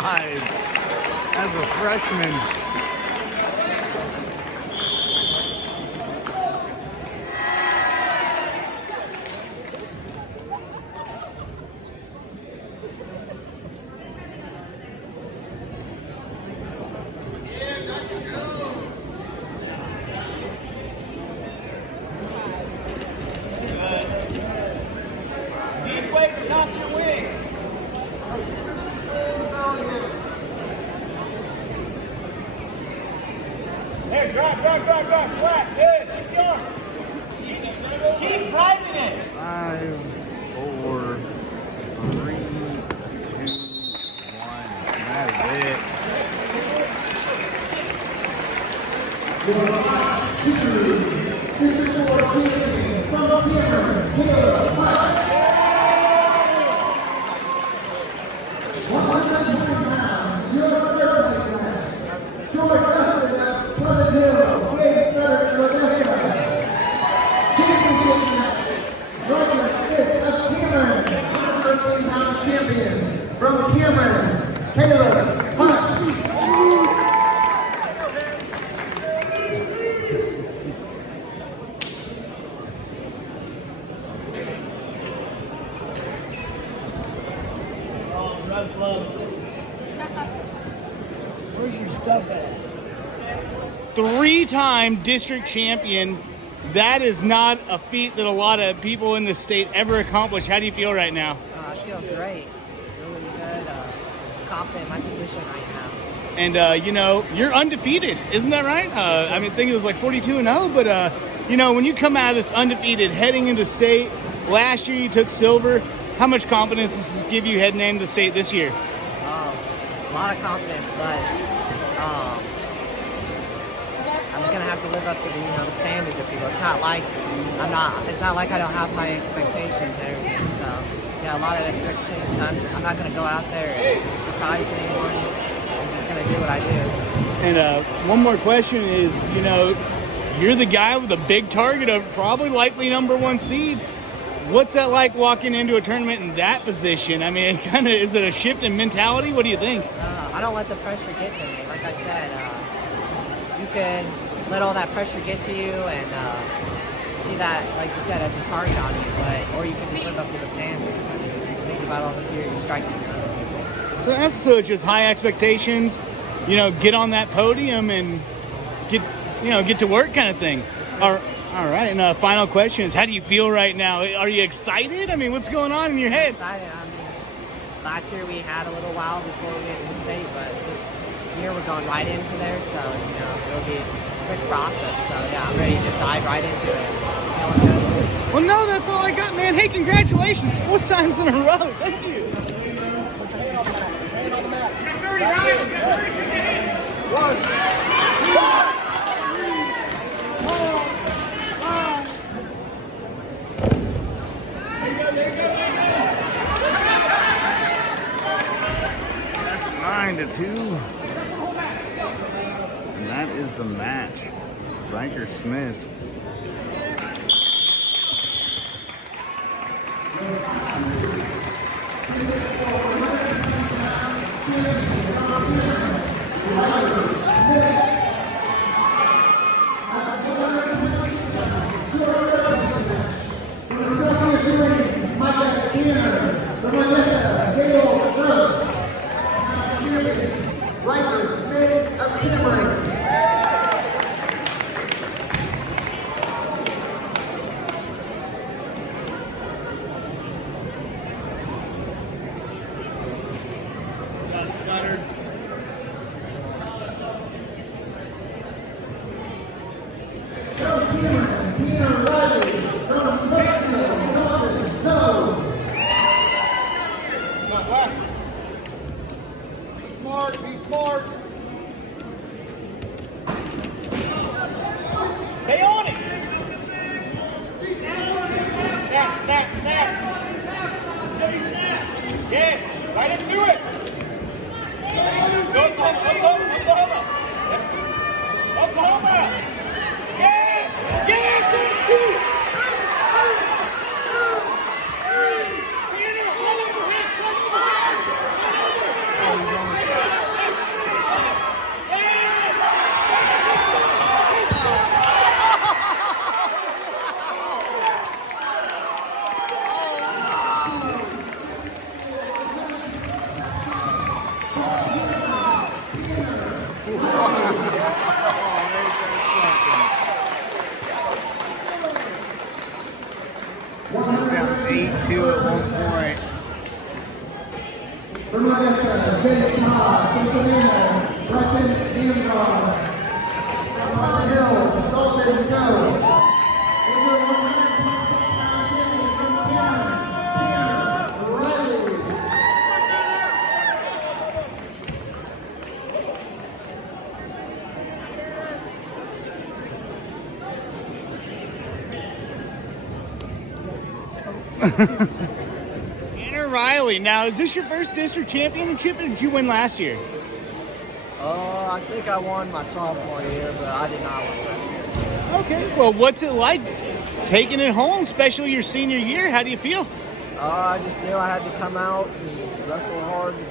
5 as a freshman. Hey, drive, flat, good, keep driving it. 5, 4, 3, 2, 1. That's it. This is for champion from Cameron, Caleb Hutch. 120 pounds, your third place match. George Justin of Pleasant Hill, Gabe Sutter of Odessa. Championship match. Roger Smith of Cameron, 113-pound champion from Cameron, Caleb Hutch. Where's your stuff at? 3-time district champion. That is not a feat that a lot of people in the state ever accomplish. How do you feel right now? I feel great, really good, confident in my position right now. And, you know, you're undefeated. Isn't that right? I mean, I think it was like 42-0, but, you know, when you come out of this undefeated heading into state, last year you took silver. How much confidence does this give you heading into state this year? A lot of confidence, but I'm gonna have to live up to the standards of people. It's not like I don't have my expectations and everything. So yeah, a lot of expectations. I'm not gonna go out there and surprise anyone. I'm just gonna do what I do. And one more question is, you know, you're the guy with a big target of probably likely #1 seed. What's that like walking into a tournament in that position? I mean, is it a shift in mentality? What do you think? I don't let the pressure get to me. Like I said, you can let all that pressure get to you and see that, like you said, as a target on you, or you can just live up to the standards and think about all the fear you're striking at other people. So it's just high expectations, you know, get on that podium and get to work kind of thing. All right, and final question is, how do you feel right now? Are you excited? I mean, what's going on in your head? Excited. I mean, last year we had a little while before we went to the state, but this year we're going right into there, so, you know, it'll be a quick process. So, yeah, I'm ready to dive right into it. Feeling good. Well, no, that's all I got, man. Hey, congratulations. 4 times in a row. Thank you. That's 9-2. And that is the match. Riker Smith. Riker Smith of Cameron. Be smart. Stay on it. Snap. Yes, right into it. Go, Oklahoma. Oklahoma. Yes. Pleasant Hill, Dalton, go. And your 126-pound champion from Cameron, Tanner Riley. Tanner Riley. Now, is this your first district championship, or did you win last year? I think I won my sophomore year, but I did not win last year. Okay. Well, what's it like taking it home, especially your senior year? How do you feel? I just knew I had to come out and wrestle hard and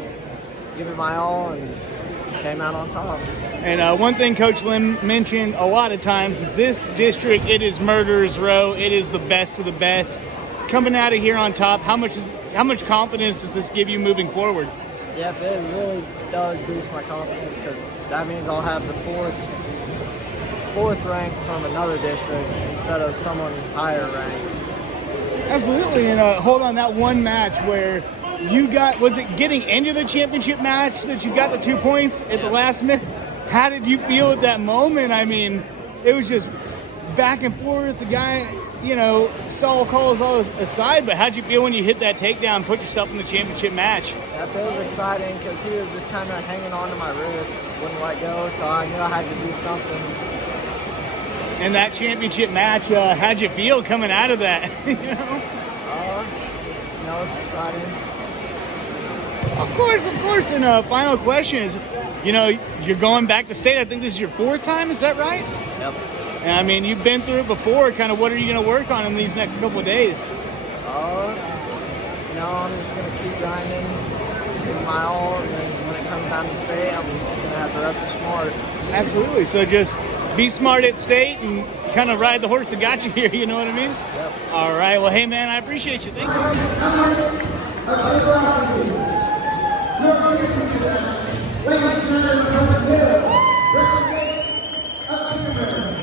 give it my all, and came out on top. And one thing Coach Lynn mentioned a lot of times is this district, it is murderer's row. It is the best of the best. Coming out of here on top, how much confidence does this give you moving forward? Yep, it really does boost my confidence, because that means I'll have the fourth rank from another district instead of someone higher ranked. Absolutely. And hold on, that one match where you got, was it getting into the championship match that you got the 2 points at the last minute? How did you feel at that moment? I mean, it was just back and forth. The guy, you know, stall calls all aside, but how'd you feel when you hit that takedown and put yourself in the championship match? That feels exciting, because he was just kind of hanging on to my wrist, wouldn't let go, so I knew I had to do something. And that championship match, how'd you feel coming out of that? You know? It's exciting. Of course. And final question is, you know, you're going back to state. I think this is your 4th time. Is that right? Yep. And I mean, you've been through it before. Kind of, what are you going to work on in these next couple of days? I'm just going to keep grinding, give my all, and then when it comes down to state, I'm just going to have to wrestle smart. Absolutely. So just be smart at state and kind of ride the horse that got you here. You know what I mean? Yep. All right. Well, hey, man, I appreciate you. Thank you. Ladies Center, Pleasant Hill, representative of Cameron.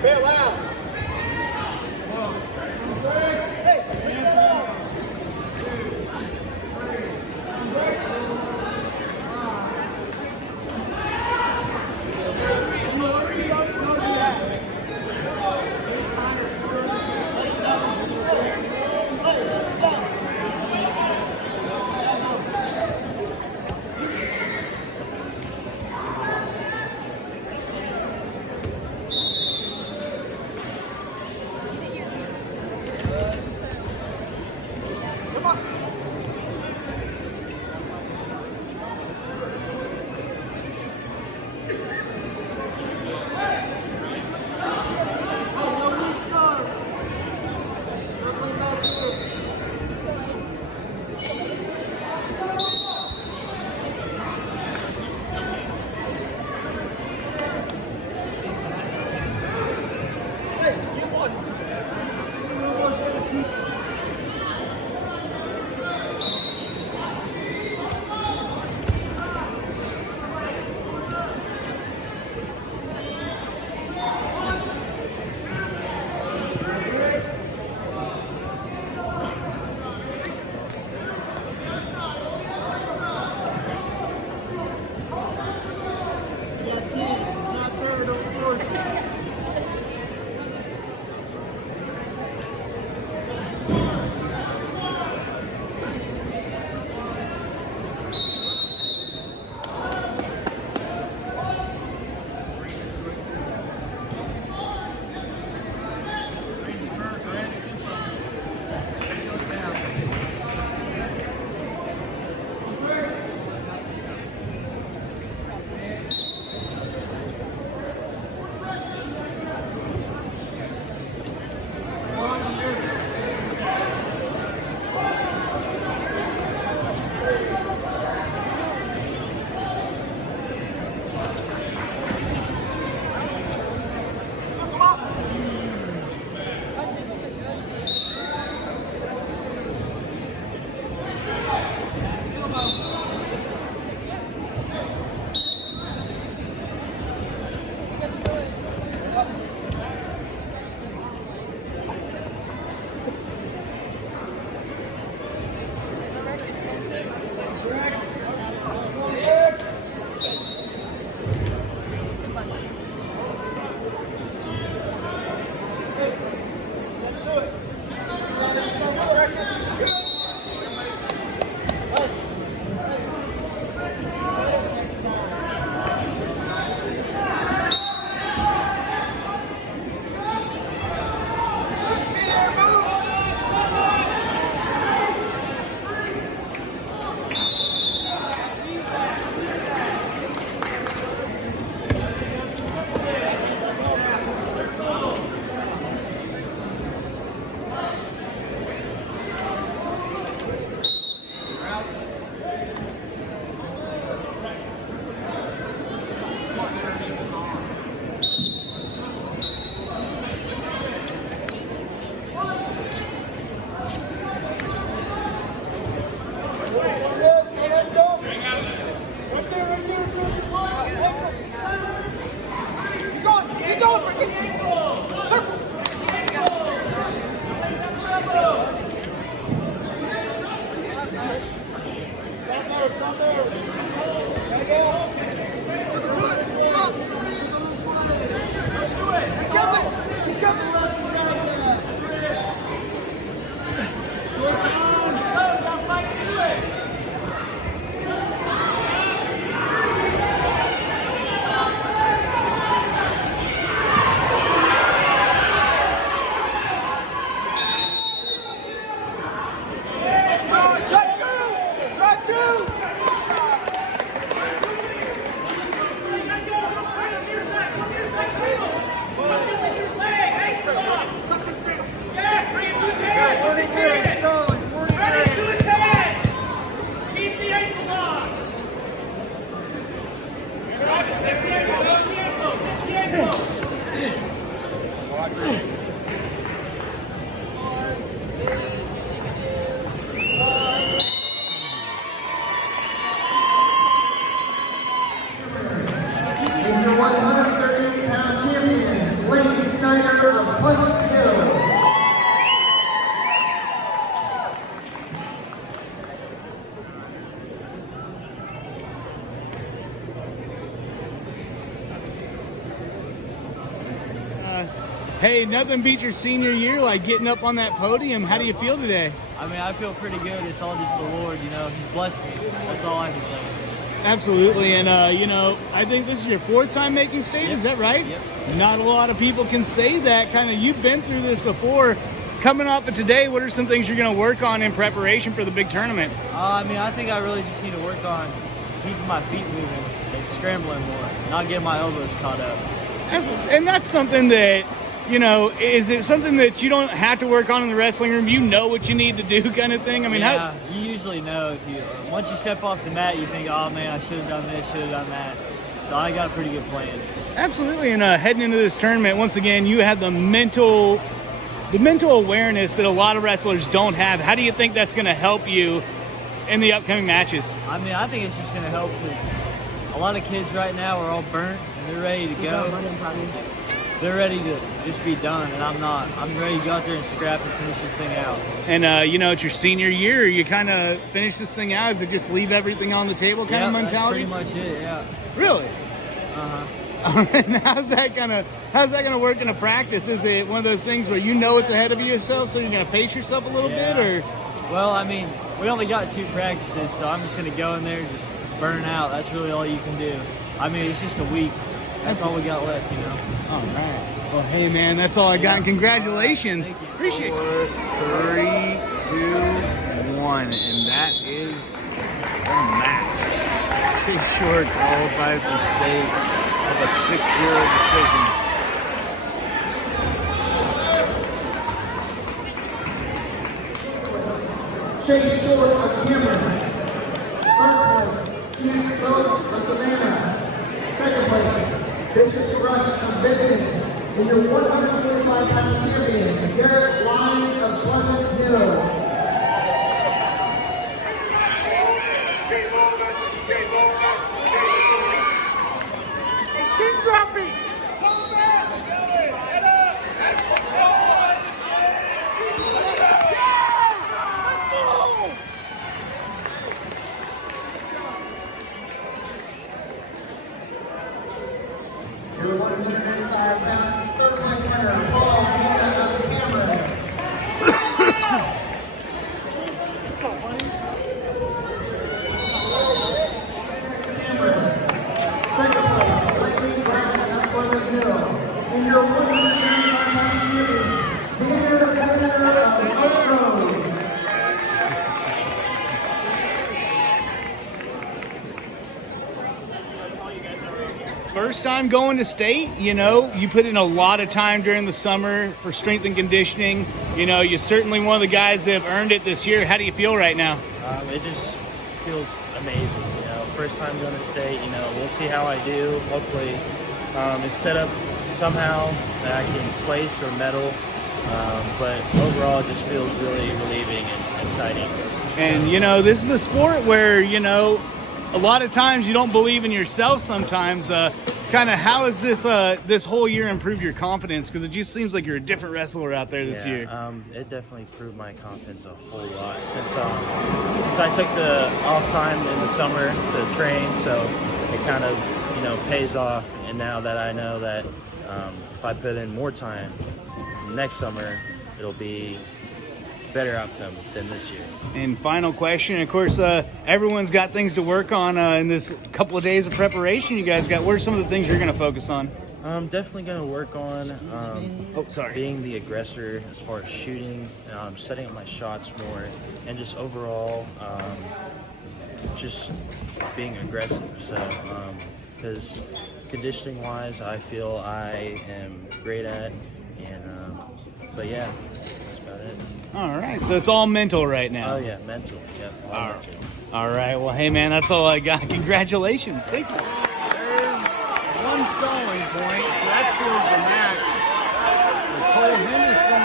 Bail out. Hey, nothing beats your senior year like getting up on that podium. How do you feel today? I mean, I feel pretty good. It's all just the Lord, you know. He's blessed me. That's all I can say. Absolutely, and you know, I think this is your 4th time making state. Yep. Is that right? Yep. Not a lot of people can say that. Kind of, you've been through this before. Coming off of today, what are some things you're going to work on in preparation for the big tournament? I mean, I think I really just need to work on keeping my feet moving and scrambling more, not getting my elbows caught up. And that's something that, you know, is it something that you don't have to work on in the wrestling room? You know what you need to do, kind of thing. I mean, yeah, you usually know if you once you step off the mat, you think, oh man, I should have done this, should have done that. So I got a pretty good plan. Absolutely, and heading into this tournament, once again, you have the mental awareness that a lot of wrestlers don't have. How do you think that's going to help you in the upcoming matches? I mean, I think it's just going to help because a lot of kids right now are all burnt and they're ready to go. They're ready to just be done, and I'm not. I'm ready to go out there and scrap and finish this thing out. And, you know, it's your senior year. You kind of finish this thing out. Is it just leave everything on the table kind of mentality? That's pretty much it, yeah. Really? Uh-huh. And how's that gonna work in a practice? Is it one of those things where you know it's ahead of yourself, so you're gonna pace yourself a little bit, or? Well, I mean, we only got 2 practices, so I'm just gonna go in there and just burn out. That's really all you can do. I mean, it's just a week. That's all we got left, you know. All right. Well, hey man, that's all I got. And congratulations. Thank you. Appreciate you. 4, 3, 2, 1, and that is the match. Too Short qualifies for state of a 6-0 decision. Chase Short of Cameron. 3rd place, Chance Phillips of Savannah. 2nd place, Bishop Rush of Benton. And your 145-pound champion, Garrett Lyons of Pleasant Hill. Your 195-pound 3rd place winner, Paul Canada of Cameron. Cameron. 2nd place, Lightning Bracken of Pleasant Hill. And your 195-pound champion, Xander Bender of Oak Road. First time going to state, you know, you put in a lot of time during the summer for strength and conditioning. You know, you're certainly one of the guys that have earned it this year. How do you feel right now? It just feels amazing, you know. First time going to state, you know, we'll see how I do. Hopefully it's set up somehow that I can place or medal. But overall, it just feels really relieving and exciting. And, you know, this is a sport where, you know, a lot of times you don't believe in yourself sometimes. Kind of how has this whole year improved your confidence? Because it just seems like you're a different wrestler out there this year. It definitely improved my confidence a whole lot since I took the off time in the summer to train, so it kind of, you know, pays off. And now that I know that if I put in more time next summer, it'll be better outcome than this year. And final question, of course, everyone's got things to work on in this couple of days of preparation you guys got. What are some of the things you're going to focus on? I'm definitely going to work on being the aggressor as far as shooting, setting up my shots more, and just overall just being aggressive. So, because conditioning wise, I feel I am great at, and but yeah, that's about it. All right, so it's all mental right now. Oh yeah, mental. Yep. All right. All right. Well, hey man, that's all I got. Congratulations. Thank you. There's one stalling point, so that shows the match. With Cole Henderson.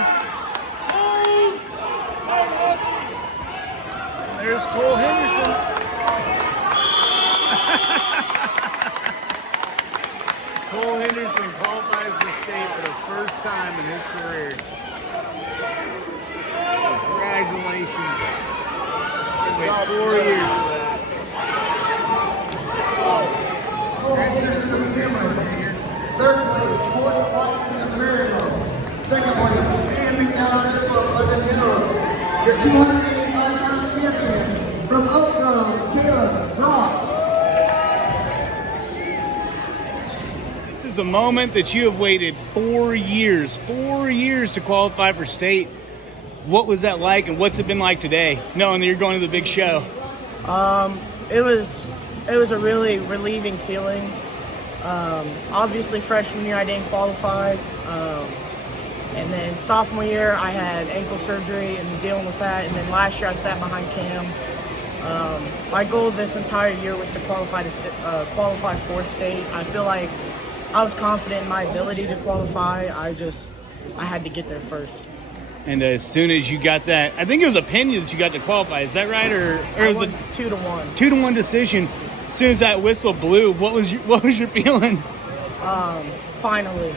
There's Cole Henderson. Cole Henderson qualifies for state for the first time in his career. Congratulations. Wait 4 years for that. Cole Henderson of Cameron. 3rd place, Fort Watkins of Maryville. Second place, Sam McDowell from Pleasant Hill. Your 285-pound champion from Oak Grove, Caleb Roth. This is a moment that you have waited 4 years to qualify for state. What was that like, and what's it been like today, knowing that you're going to the big show? It was a really relieving feeling. Obviously, freshman year I didn't qualify, and then sophomore year I had ankle surgery and was dealing with that. And then last year I sat behind Cam. My goal this entire year was to qualify for state. I feel like I was confident in my ability to qualify. I had to get there first. And as soon as you got that, I think it was a opinion that you got to qualify. Is that right, or it was a 2-1? 2-1 decision. As soon as that whistle blew, what was your feeling? Finally,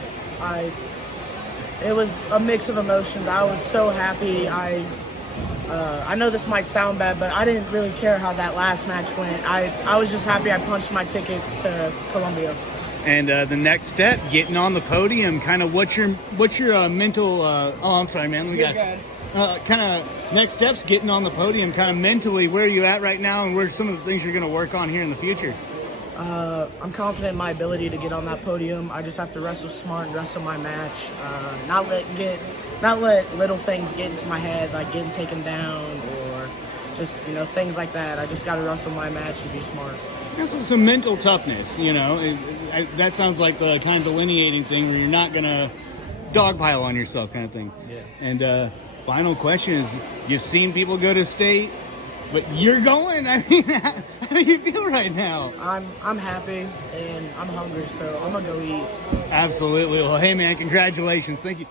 it was a mix of emotions. I was so happy. I know this might sound bad, but I didn't really care how that last match went. I was just happy I punched my ticket to Columbia. And the next step, getting on the podium, kind of what's your mental? Oh, I'm sorry, man. We got you. Kind of next steps, getting on the podium, kind of mentally. Where are you at right now, and where are some of the things you're going to work on here in the future? I'm confident in my ability to get on that podium. I just have to wrestle smart and wrestle my match. Not let little things get into my head, like getting taken down or just things like that. I just got to wrestle my match to be smart. That's some mental toughness, that sounds like the kind of delineating thing where you're not going to dogpile on yourself kind of thing. Yeah. And final question is, you've seen people go to state, but you're going. I mean, how do you feel right now? I'm happy and I'm hungry, so I'm going to go eat. Absolutely. Well, hey, man, congratulations. Thank you.